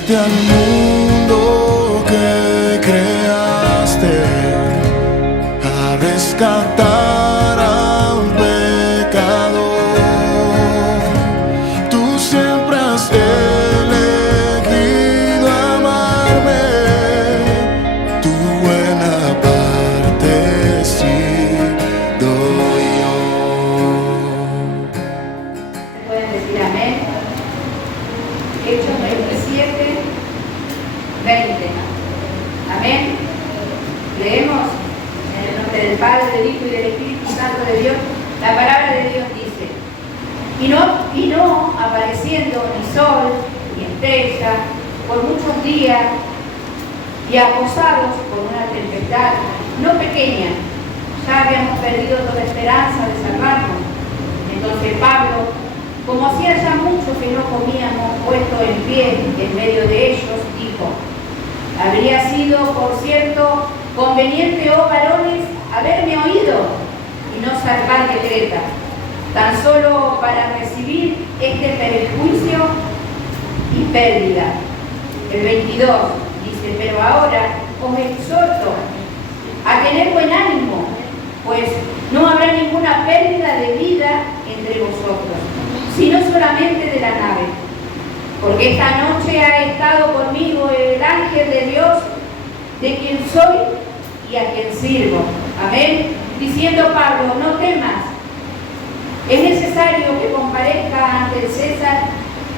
Viniste al mundo que creaste a rescatar a un pecador. Tú siempre has elegido amarme, tu buena parte sí doy yo. Pueden decir amén. Hechos 27, 20. Amén. Leemos en el nombre del Padre, del Hijo y del Espíritu Santo de Dios. La palabra de Dios dice: y no apareciendo ni sol ni estrella por muchos días, y acosados por una tempestad no pequeña, ya habíamos perdido toda esperanza de salvarnos. Entonces Pablo, como hacía ya mucho que no comíamos, puesto en pie en medio de ellos, dijo: habría sido, por cierto, conveniente, oh varones, haberme oído y no salvar de Creta, tan solo para recibir este perjuicio y pérdida. El 22 dice: pero ahora os exhorto a tener buen ánimo, pues no habrá ninguna pérdida de vida entre vosotros, sino solamente de la nave. Porque esta noche ha estado conmigo el ángel de Dios, de quien soy y a quien sirvo. Amén. Diciendo Pablo: no temas, es necesario que comparezca ante el César,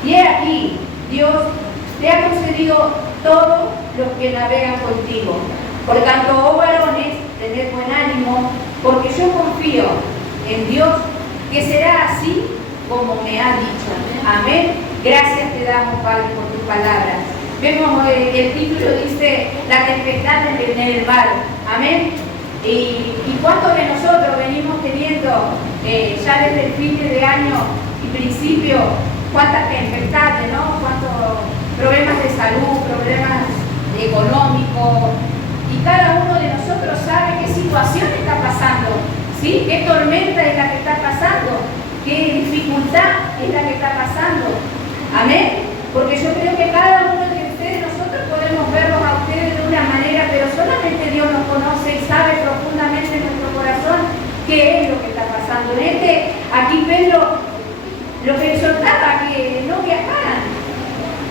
y he aquí, Dios te ha concedido todos los que navegan contigo. Por tanto, oh varones, tened buen ánimo, porque yo confío en Dios, que será así como me ha dicho. Amén. Gracias te damos, Padre, por tus palabras. Vemos el título dice: la tempestad en el mar. Amén. Y cuántos de nosotros venimos teniendo ya desde el fin de año y principio, cuántas tempestades, ¿no? Cuántos problemas de salud, problemas económicos, y cada uno de nosotros sabe qué situación está pasando, ¿sí? Qué tormenta es la que está pasando, qué dificultad es la que está pasando. Amén. Porque yo creo que cada uno de ustedes, nosotros podemos verlos a ustedes de una manera, pero solamente Dios nos conoce y sabe profundamente en nuestro corazón qué es lo que está pasando. Aquí Pedro los exhortaba que no viajaran,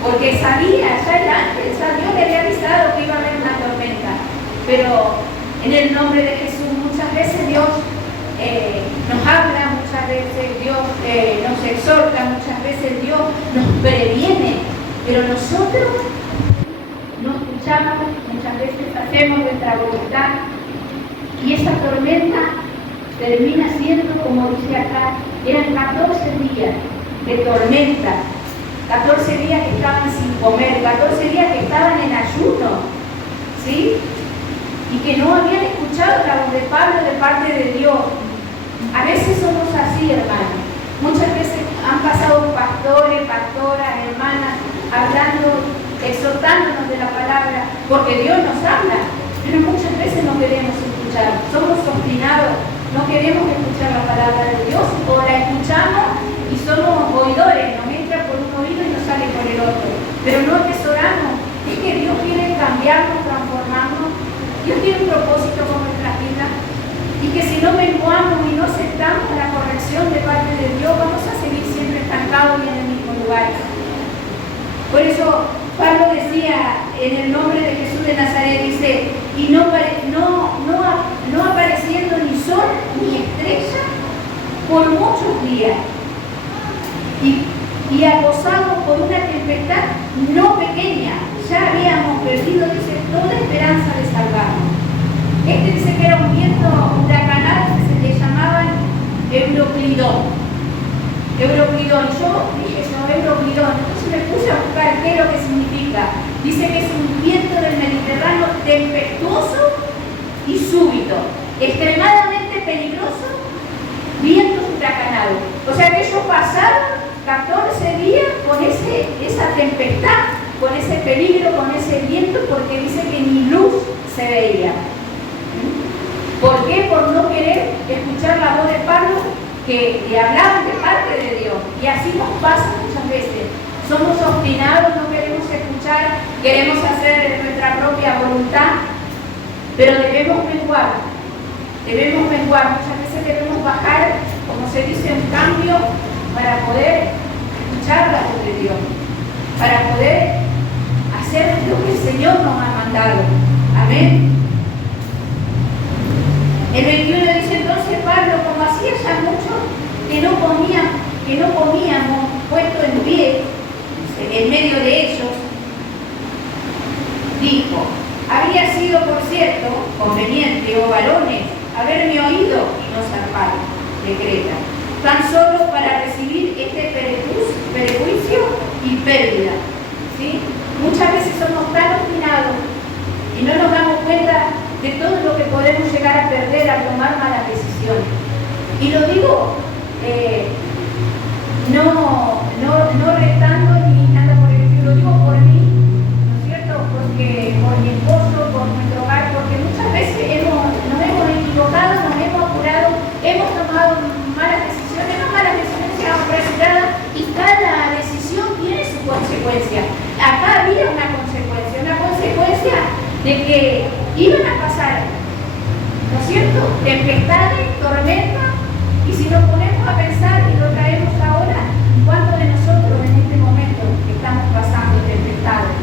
porque sabía, ya el ángel, ya Dios le había avisado que iba a haber una tormenta. Pero en el nombre de Jesús muchas veces Dios nos habla, muchas veces Dios nos exhorta, muchas veces Dios nos previene, pero nosotros no escuchamos, muchas veces hacemos nuestra voluntad, y esa tormenta termina siendo, como dice acá, eran 14 días de tormenta, 14 días que estaban sin comer, 14 días que estaban en ayuno, ¿sí? Y que no habían escuchado la voz de Pablo de parte de Dios. A veces somos así, hermanos. Muchas veces han pasado pastores, pastoras, hermanas, hablando, exhortándonos de la palabra, porque Dios nos habla, pero muchas veces no queremos escuchar. Somos obstinados, no queremos escuchar la palabra de Dios, o la escuchamos y somos oidores, nos entra por un oído y nos sale por el otro. Pero no atesoramos, es que Dios quiere cambiarnos, transformarnos. Dios tiene un propósito con nuestras vidas, y que si no menguamos y no aceptamos la corrección de parte de Dios, vamos a seguir siempre estancados y en el mismo lugar. Por eso Pablo decía en el nombre de Jesús de Nazaret, dice: y no apareciendo ni sol ni estrella por muchos días, y acosados por una tempestad no pequeña, ya habíamos perdido, dice, toda esperanza de salvarnos. Dice que era un viento huracanal que se le llamaban Euroclidón. Euroclidón, yo dije Euroclidón, entonces me puse a buscar qué es lo que significa. Dice que es un viento del Mediterráneo tempestuoso y súbito, extremadamente peligroso, vientos huracanados. O sea que ellos pasaron 14 días con esa tempestad, con ese peligro, con ese viento, porque dice que ni luz se veía. ¿Por qué? Por no querer escuchar la voz de Pablo, que le hablaban de parte de Dios. Y así nos pasa muchas veces. somos obstinados, no queremos escuchar, queremos hacer nuestra propia voluntad, pero debemos menguar, muchas veces debemos bajar, como se dice, un cambio para poder escuchar la voz de Dios, para poder hacer lo que el Señor nos ha mandado. Amén. El 21 dice entonces Pablo, como hacía ya mucho que no comíamos puesto en pie en medio de ellos, dijo, habría sido por cierto conveniente, oh varones, haberme oído y no zarpar de Creta, tan solo para recibir este perjuicio y pérdida. ¿Sí? Muchas veces somos tan obstinados y no nos damos cuenta de todo lo que podemos llegar a perder al tomar malas decisiones. Y lo digo no retando ni nada por el estilo, lo digo por mí, ¿no es cierto? Porque por mi esposo, por nuestro hogar, porque muchas veces nos hemos equivocado, nos hemos apurado, hemos tomado malas decisiones, se han presentado y cada decisión tiene su consecuencia. Acá había una consecuencia de que iban a pasar, ¿no es cierto?, tempestades, tormentas, y si nos ponemos a pensar y lo traemos ahora, ¿cuántos de nosotros en este momento estamos pasando tempestades?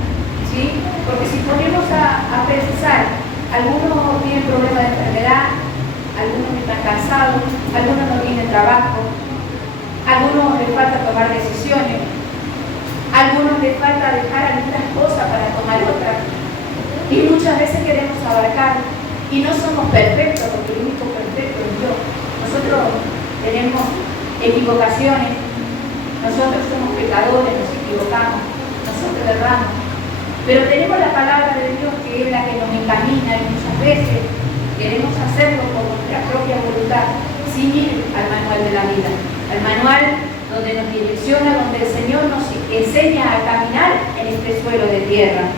¿Sí? Porque si ponemos a pensar, algunos tienen problemas de enfermedad, algunos están cansados, algunos no tienen trabajo, algunos les falta tomar decisiones, algunos les falta dejar algunas cosas para tomar otras. Y muchas veces queremos abarcar y no somos perfectos, porque el único perfecto es Dios. Nosotros tenemos equivocaciones, nosotros somos pecadores, nos equivocamos, nosotros erramos, pero tenemos la palabra de Dios que es la que nos encamina y muchas veces queremos hacerlo por nuestra propia voluntad, sin ir al manual de la vida, al manual donde nos direcciona, donde el Señor nos enseña a caminar en este suelo de tierra.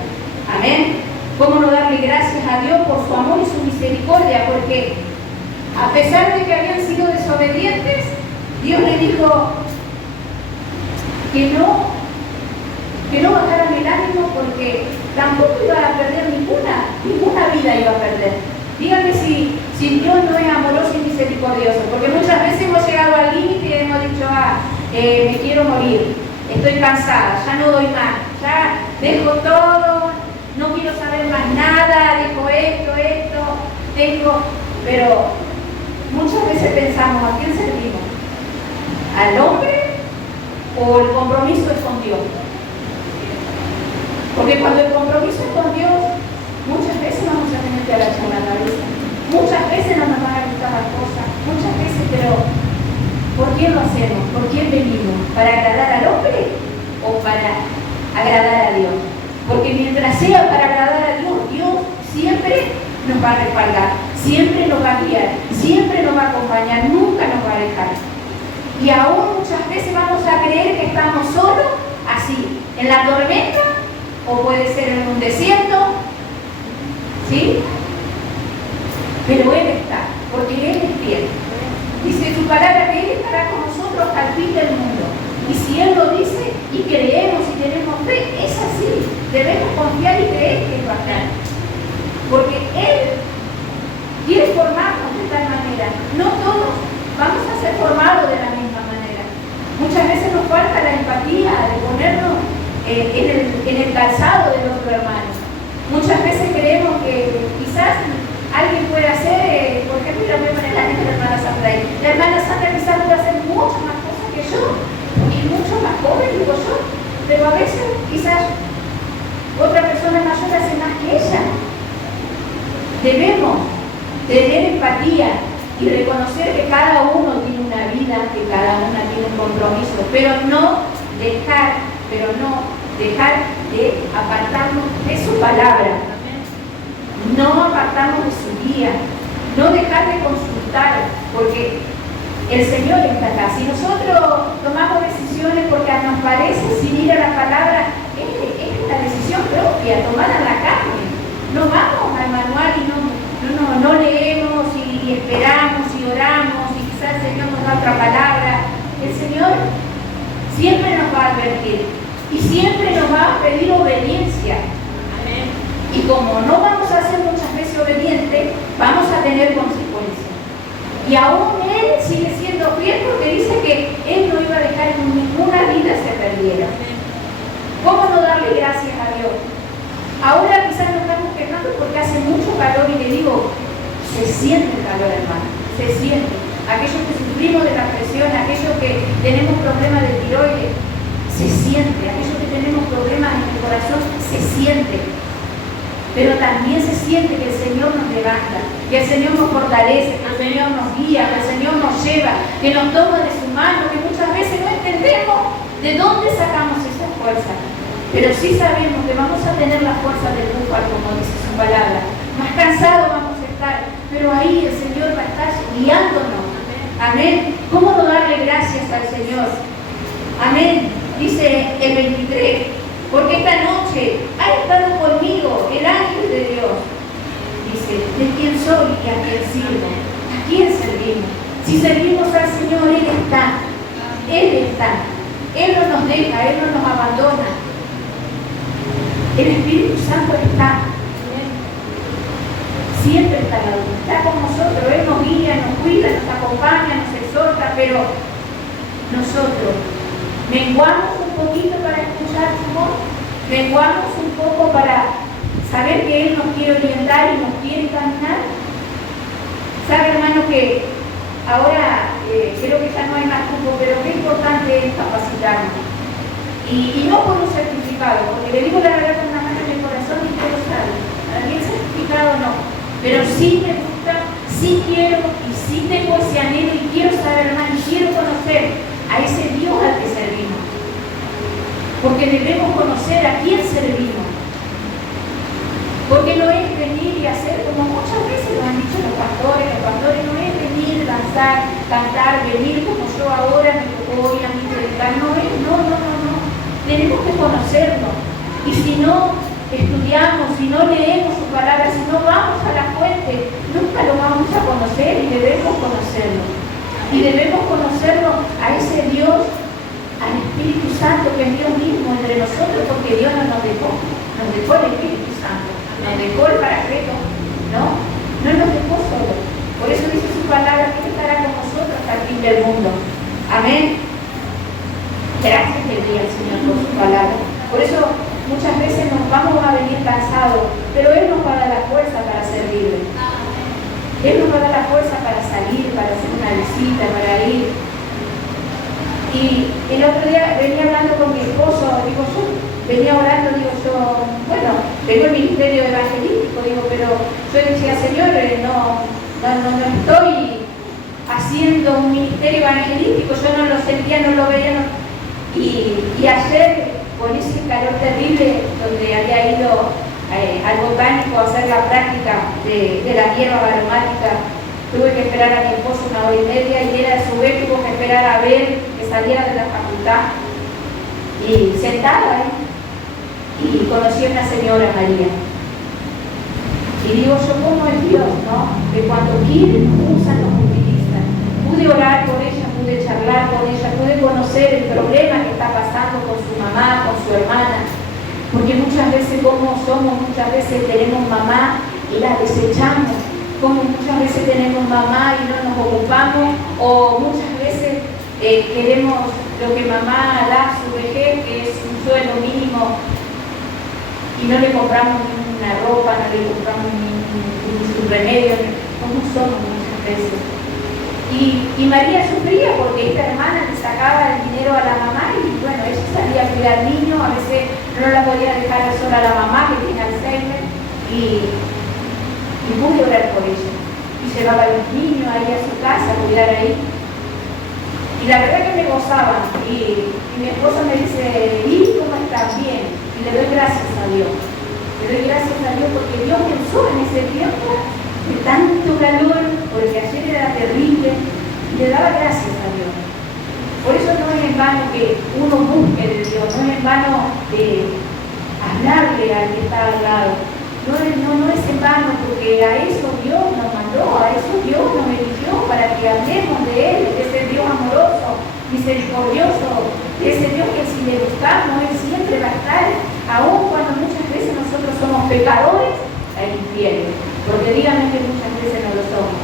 Amén. ¿Cómo no darle gracias a Dios por su amor y su misericordia? Porque a pesar de que habían sido desobedientes, Dios le dijo que no bajaran el ánimo, porque tampoco iba a perder ninguna vida iba a perder. Díganme si Dios no es amoroso y misericordioso, porque muchas veces hemos llegado al límite y hemos dicho, me quiero morir, estoy cansada, ya no doy más, ya dejo todo, no quiero saber más nada, dejo esto, pero muchas veces pensamos, ¿a quién servimos? ¿Al hombre o el compromiso es con Dios? Porque cuando el compromiso es con Dios, muchas veces vamos a tener que agachar la cabeza, muchas veces no nos van a gustar las cosas, muchas veces, pero ¿por quién lo hacemos? ¿Por quién venimos? ¿Para agradar al hombre o para agradar a Dios? Porque mientras sea para agradar a Dios, Dios siempre nos va a respaldar, siempre nos va a guiar, siempre nos va a acompañar, nunca nos va a dejar. Y aún muchas veces vamos a creer que estamos solos, así, en la tormenta, o puede ser en un desierto, ¿sí? Pero Él está, porque Él es fiel. Dice su palabra que Él estará con nosotros hasta el fin del mundo. Y si Él lo dice y creemos y tenemos fe, es así. Debemos confiar y creer que va a estar. Porque Él quiere formarnos de tal manera. No todos vamos a ser formados de la misma manera. Muchas veces nos falta la empatía de ponernos en el calzado del otro hermano. Muchas veces creemos que quizás alguien puede hacer, por ejemplo, yo voy a poner la gente de la hermana Sandra ahí. La hermana Sandra quizás puede hacer muchas más cosas que yo, y mucho más joven, digo yo, pero a veces quizás otra persona mayor hace más que ella. Debemos tener empatía y reconocer que cada uno tiene una vida, que cada una tiene un compromiso, pero no dejar de apartarnos de su palabra, no apartarnos de su guía, no dejar de consultar, porque el Señor está acá. Si nosotros tomamos decisiones porque nos parece sin ir a la palabra, es una decisión propia, tomada en la carne. No vamos al manual y no leemos y esperamos y oramos y quizás el Señor nos da otra palabra. El Señor siempre nos va a advertir. Y siempre nos va a pedir obediencia. Y como no vamos a ser muchas veces obedientes, vamos a tener consecuencias. Y aún Él sigue siendo fiel porque dice que Él no iba a dejar que ninguna vida se perdiera. ¿Cómo no darle gracias a Dios? Ahora quizás nos estamos quejando porque hace mucho calor y le digo, se siente el calor, hermano, se siente. Aquellos que sufrimos de la presión, aquellos que tenemos problemas de tiroides, se siente. Aquellos que tenemos problemas en el corazón, se siente. Pero también se siente que el Señor nos levanta, que el Señor nos fortalece, que el Señor nos guía, que el Señor nos lleva, que nos toma de su mano, que muchas veces no entendemos de dónde sacamos esa fuerza. Pero sí sabemos que vamos a tener la fuerza del búfalo, como dice su palabra. Más cansados vamos a estar, pero ahí el Señor va a estar guiándonos. Amén. ¿Cómo no darle gracias al Señor? Amén. Dice el 23, porque esta noche ha estado conmigo el ángel de Dios. Dice, ¿de quién soy y a quién sirvo? ¿A quién servimos? Si servimos al Señor, Él está. Él está. Él no nos deja, Él no nos abandona. El Espíritu Santo está. Siempre está con nosotros. Él nos guía, nos cuida, nos acompaña, nos exhorta, pero nosotros menguamos un poquito para escuchar su voz, menguamos un poco para saber que Él nos quiere orientar y nos quiere caminar. ¿Sabe, hermano, que ahora creo que ya no hay más tiempo, pero qué importante es capacitarnos? Y no por un certificado, porque le digo la verdad con una mano en el corazón y usted lo sabe. Para mí el certificado no, pero sí me gusta, sí quiero y sí tengo ese anhelo y quiero saber más y quiero conocer a ese Dios al que servimos. Porque debemos conocer a quién servimos. Porque no es venir y hacer, como muchas veces lo han dicho los pastores no es venir, danzar, cantar, venir como yo ahora me tocó hoy a mí predicar, no. Tenemos que conocernos. Y si no estudiamos, si no leemos su palabra, si no vamos a la fuente, nunca lo vamos a conocer y debemos conocerlo. Y debemos conocerlo a ese Dios, al Espíritu Santo, que es Dios mismo entre nosotros, porque Dios no nos dejó el Espíritu Santo, nos dejó el Paracleto, no nos dejó solo. Por eso dice su palabra que Él estará con nosotros hasta el fin del mundo. Amén. Gracias que día, Señor, por su palabra. Por eso muchas veces nos vamos a venir cansados, pero Él nos va a dar la fuerza para servirle. Él nos va a dar la fuerza para salir, para hacer una visita, para ir. Y el otro día venía hablando con mi esposo, venía orando, bueno, tengo el ministerio evangelístico, pero yo decía, Señor, no estoy haciendo un ministerio evangelístico, yo no lo sentía, no lo veía, Y ayer, con ese calor terrible, donde había ido al botánico a hacer la práctica de la hierba aromática, tuve que esperar a mi esposo 1 hora y media y él a su vez tuvo que esperar a ver que saliera de la facultad. Y sentada ahí, y conocí a una señora, María. Y digo yo, ¿cómo es Dios, no? Que cuando quiere nos usa, nos utiliza. Pude orar por ella, pude charlar con ella, pude conocer el problema que está pasando con su mamá, con su hermana, porque muchas veces como somos, muchas veces tenemos mamá y la desechamos, como muchas veces tenemos mamá y no nos ocupamos, o muchas veces queremos lo que mamá da a su vejez, que es un sueldo mínimo, y no le compramos ni una ropa, no le compramos ni su remedio, como somos muchas veces. Y María sufría porque esta hermana le sacaba el dinero a la mamá y bueno, ella salía a cuidar niños, a veces no la podía dejar sola a la mamá que tiene Alzheimer y pude orar por ella. Y llevaba a los niños ahí a su casa a cuidar ahí. Y la verdad que me gozaba. Y mi esposo me dice, ¿y cómo estás? Bien. Y le doy gracias a Dios. Le doy gracias a Dios porque Dios me usó en ese tiempo de tanto calor, porque ayer era terrible, y le daba gracias a Dios. Por eso no es en vano que uno busque de Dios, no es en vano hablarle al que está al lado. No es en vano, porque a eso Dios nos mandó, a eso Dios nos eligió, para que hablemos de Él, de ese Dios amoroso, misericordioso, de ese Dios que si le buscamos, Él siempre siempre va a estar, aun cuando muchas veces nosotros somos pecadores e infieles, porque díganme que muchas veces no lo somos,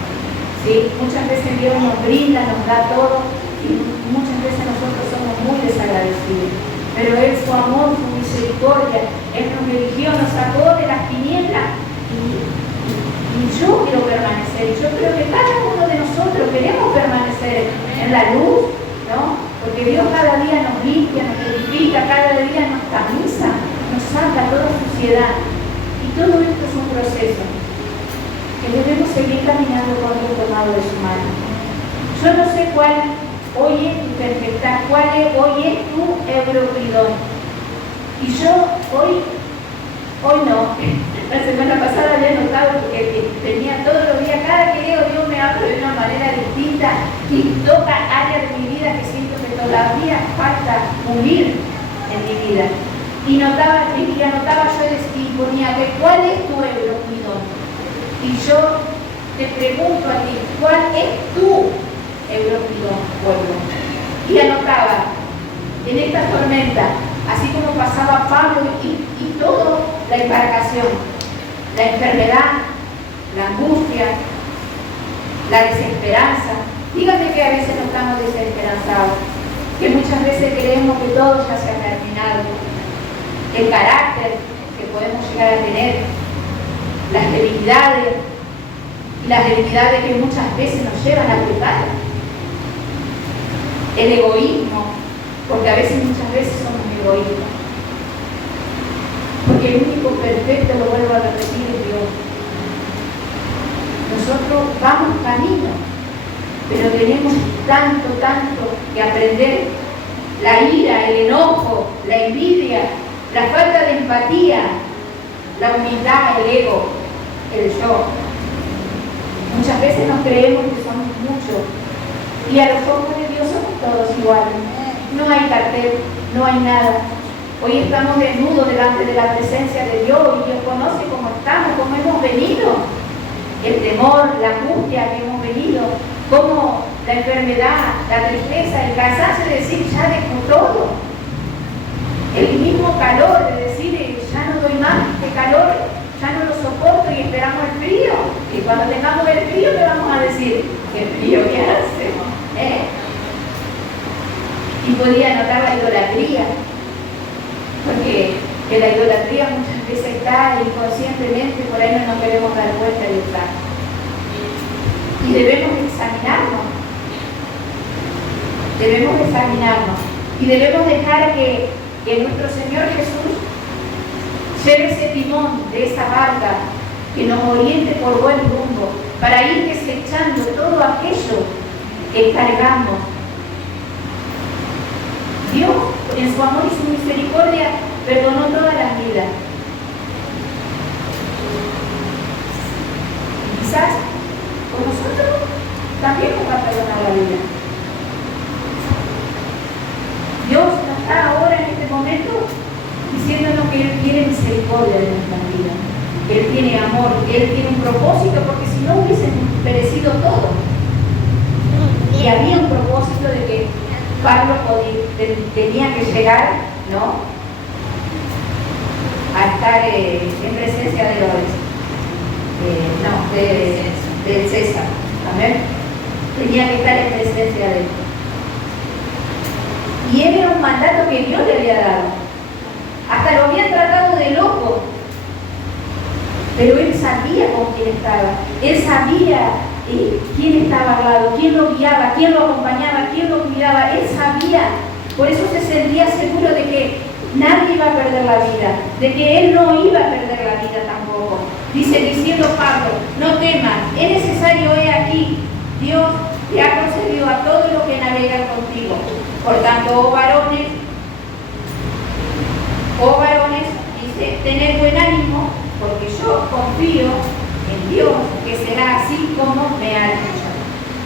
¿sí? Muchas veces Dios nos brinda, nos da todo, y muchas veces nosotros somos muy desagradecidos, pero Él, su amor, su misericordia, Él nos eligió, nos sacó de las tinieblas, y yo quiero permanecer. Yo creo que cada uno de nosotros queremos permanecer en la luz, ¿no? Porque Dios cada día nos limpia, nos purifica, cada día nos camisa, nos saca toda suciedad. Y todo esto es un proceso que debemos seguir caminando con Dios tomado de su mano. Yo no sé cuál hoy es tu tempestad, cuál hoy es tu eurocridón. Y yo hoy no. La semana pasada había notado porque tenía todos los días, cada que leo Dios me habla de una manera distinta y toca áreas de mi vida que siento que todavía falta pulir en mi vida. Y anotaba yo y ponía que ¿cuál es tu eurocridón? Y yo te pregunto a ti, ¿cuál es tu eurocridón, pueblo? Y anotaba en esta tormenta, así como pasaba Pablo y toda la embarcación, la enfermedad, la angustia, la desesperanza. Dígame que a veces no estamos desesperanzados, que muchas veces creemos que todo ya se ha terminado. El carácter que podemos llegar a tener, las debilidades, y las debilidades que muchas veces nos llevan a pecar. El egoísmo, porque a veces, muchas veces somos egoístas. Porque el único perfecto, lo vuelvo a repetir, es Dios. Nosotros vamos camino, pero tenemos tanto que aprender. La ira, el enojo, la envidia, la falta de empatía, la humildad, el ego, el yo. Muchas veces nos creemos que somos muchos y a los ojos de Dios somos todos iguales. No hay cartel, no hay nada. Hoy estamos desnudos delante de la presencia de Dios y Dios conoce cómo estamos, cómo hemos venido. El temor, la angustia que hemos venido, cómo la enfermedad, la tristeza, el cansancio de decir ya dejo todo. El mismo calor de decir ya no doy más, este calor ya no lo soporto y esperamos el frío. Y cuando tengamos el frío, ¿qué vamos a decir? ¿Qué frío que hace? Y podía notar la idolatría. Porque la idolatría muchas veces está inconscientemente, por ahí no nos queremos dar cuenta de estar. Y debemos examinarnos. Debemos examinarnos. Y debemos dejar que nuestro Señor Jesús lleve ese timón de esa barca, que nos oriente por buen rumbo, para ir desechando todo aquello que cargamos. Dios, en su amor y su misericordia, perdonó todas las vidas. Y quizás con nosotros también nos va a perdonar la vida. Dios está ahora en este momento diciéndonos que Él tiene misericordia de nuestra vida. Él tiene amor, Él tiene un propósito, porque si no hubiesen perecido todo. Y había un propósito de que Pablo tenía que llegar, ¿no?, a estar en presencia de del César. Amén. Tenía que estar en presencia de él. Y él era un mandato que Dios le había dado. Hasta lo habían tratado de loco. Pero él sabía con quién estaba. Él sabía quién estaba al lado, quién lo guiaba, quién lo acompañaba, quién lo cuidaba. Él sabía. Por eso se sentía seguro de que nadie iba a perder la vida, de que él no iba a perder la vida tampoco. Diciendo Pablo, no temas, es necesario, aquí, Dios te ha concedido a todos los que navegan contigo. Por tanto, oh varones, dice, tened buen ánimo, porque yo confío en Dios, que será así como me ha dicho.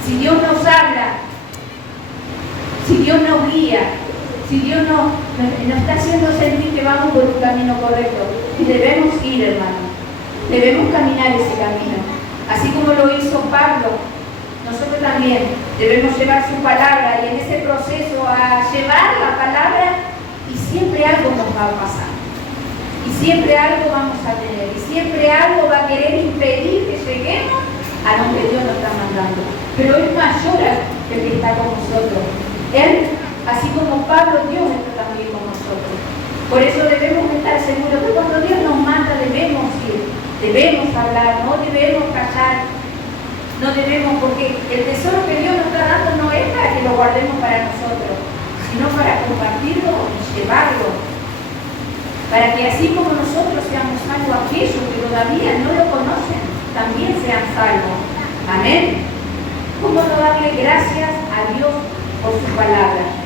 Si Dios nos habla, si Dios nos guía, si Dios nos está haciendo sentir que vamos por un camino correcto, y debemos ir, hermano, debemos caminar ese camino. Así como lo hizo Pablo, nosotros también debemos llevar su palabra, y en ese proceso a llevar la palabra, y siempre algo nos va va a pasar. Y siempre algo vamos a tener, y siempre algo va a querer impedir que lleguemos a donde Dios nos está mandando. Pero es mayor que el que está con nosotros. Él, así como Pablo, Dios está también con nosotros. Por eso debemos estar seguros que cuando Dios nos manda debemos ir, debemos hablar, no debemos callar, no debemos, porque el tesoro que Dios nos está dando no es para que lo guardemos para nosotros, sino para compartirlo y llevarlo, para que así como nosotros seamos salvos, aquellos que todavía no lo conocen, también sean salvos. Amén. ¿Cómo no darle gracias a Dios por su palabra?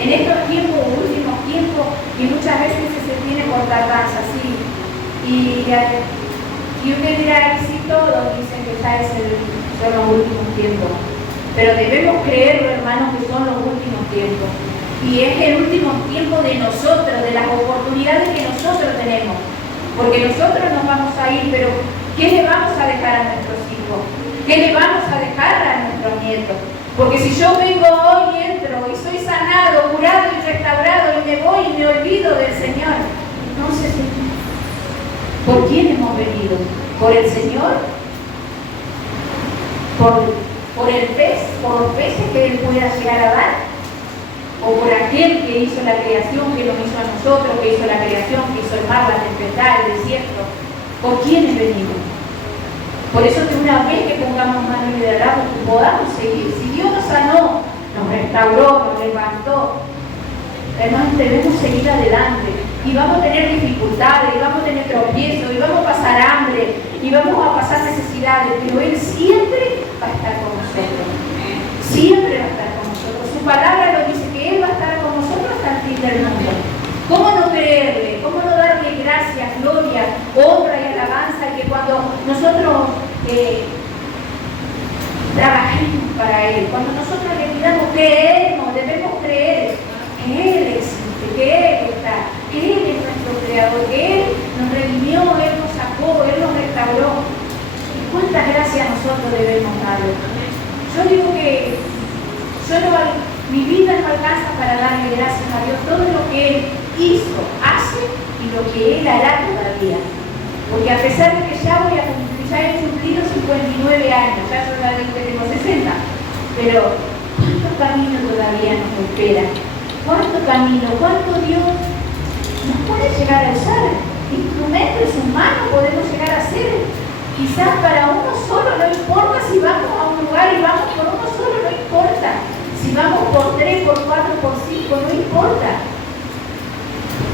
En estos tiempos, últimos tiempos, y muchas veces se tiene por tardanza, sí. Y uno dirá, y sí, todos dicen que ya son los últimos tiempos. Pero debemos creerlo, hermanos, que son los últimos tiempos. Y es el último tiempo de nosotros, de las oportunidades que nosotros tenemos. Porque nosotros nos vamos a ir, pero ¿qué le vamos a dejar a nuestros hijos? ¿Qué le vamos a dejar a nuestros nietos? Porque si yo vengo hoy y entro y soy sanado, curado y restaurado y me voy y me olvido del Señor, entonces, ¿por quién hemos venido? ¿Por el Señor? ¿Por el pez? ¿Por los peces que Él pueda llegar a dar? ¿O por aquel que hizo la creación, que nos hizo a nosotros, que hizo la creación, que hizo el mar, la tempestad, el desierto? ¿Por quién venimos? Por eso que una vez que pongamos mano en el arado, que podamos seguir. Si Dios nos sanó, nos restauró, nos levantó, hermanos, debemos seguir adelante. Y vamos a tener dificultades, y vamos a tener tropiezos, y vamos a pasar hambre, y vamos a pasar necesidades, pero Él siempre va a estar con nosotros. Siempre va a estar con nosotros. Su palabra lo dice, que Él va a estar con nosotros hasta el fin del mundo. ¿Cómo no creerle? ¿Cómo no darle gracias, gloria, honra y alabanza? Y que cuando nosotros trabajemos para Él, cuando nosotros le pidamos, creemos, debemos creer que Él existe, que Él está, que Él es nuestro creador, que Él nos redimió, Él nos sacó, Él nos restauró. ¿Y cuántas gracias nosotros debemos darle? Yo digo que mi vida no alcanza para darle gracias a Dios todo lo que Él hizo, hace y lo que Él hará todavía. Porque a pesar de que ya he cumplido 59 años, ya solamente tengo 60, pero ¿cuánto camino todavía nos espera? ¿Cuánto camino? ¿Cuánto Dios nos puede llegar a usar? Instrumentos humanos podemos llegar a ser. Quizás para uno solo no importa si vamos a un lugar y vamos por uno solo, no importa. Si vamos por 3, por 4, por 5, no importa.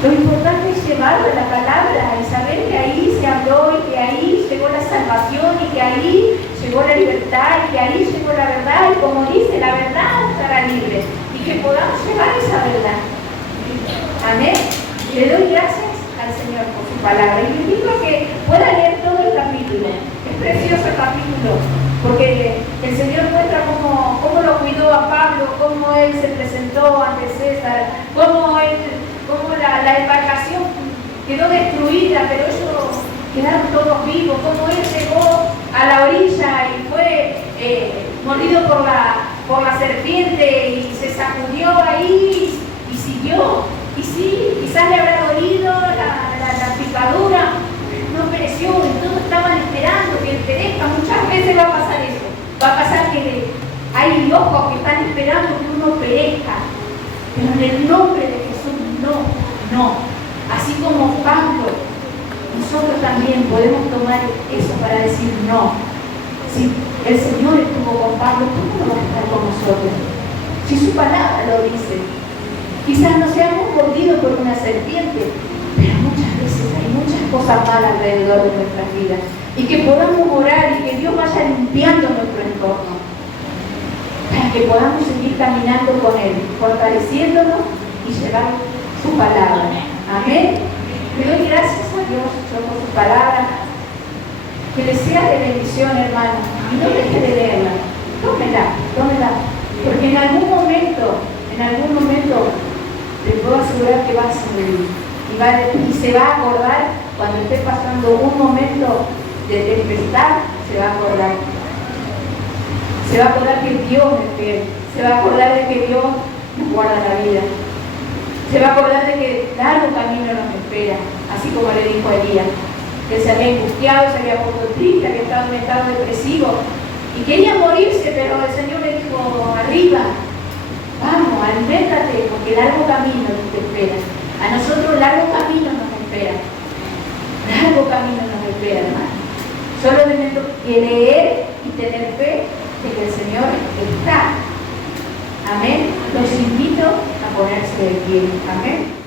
Lo importante es llevarlo la palabra y saber que ahí se habló y que ahí llegó la salvación y que ahí llegó la libertad y que ahí llegó la verdad. Y como dice, la verdad nos hará libres y que podamos llevar esa verdad. Amén. Le doy gracias al Señor por su palabra y le invito a que pueda leer todo el capítulo. Es precioso el capítulo porque el Señor muestra cómo lo cuidó a Pablo, cómo él se presentó ante César, cómo la embarcación quedó destruida, pero ellos quedaron todos vivos, cómo él llegó a la orilla y fue mordido por la serpiente y se sacudió ahí y siguió. Y sí, quizás le habrá dolido la picadura, no pereció y todos estaban esperando que él perezca. Muchas veces va a pasar eso, va a pasar que hay ojos que están esperando que uno perezca, pero en el nombre de Jesús no. Así como Pablo, nosotros también podemos tomar eso para decir no. Si el Señor estuvo con Pablo, ¿cómo no va a estar con nosotros? Si su palabra lo dice. Quizás nos seamos mordidos por una serpiente, pero muchas veces hay muchas cosas malas alrededor de nuestras vidas. Y que podamos orar y que Dios vaya limpiando nuestro entorno. Para que podamos seguir caminando con Él, fortaleciéndonos y llevar su palabra. Amén. Le doy gracias a Dios por su palabra. Que le sea de bendición, hermano. Y no deje de leerla. Tómela. Porque en algún momento, te puedo asegurar que va a sonreír. Y se va a acordar cuando esté pasando un momento de tempestad, se va a acordar. Se va a acordar que Dios es fiel. Se va a acordar de que Dios nos guarda la vida. Se va a acordar de que largo camino nos espera, así como le dijo a Elías, que se había angustiado, se había puesto triste, había estado en un estado depresivo y quería morirse, pero el Señor le dijo, arriba, vamos, aliméntate, porque largo camino te espera. A nosotros largo camino nos espera. Largo camino nos espera, hermano. Solo tenemos que leer y tener fe de que el Señor está. Amén. Los invito a ponerse de pie. Amén.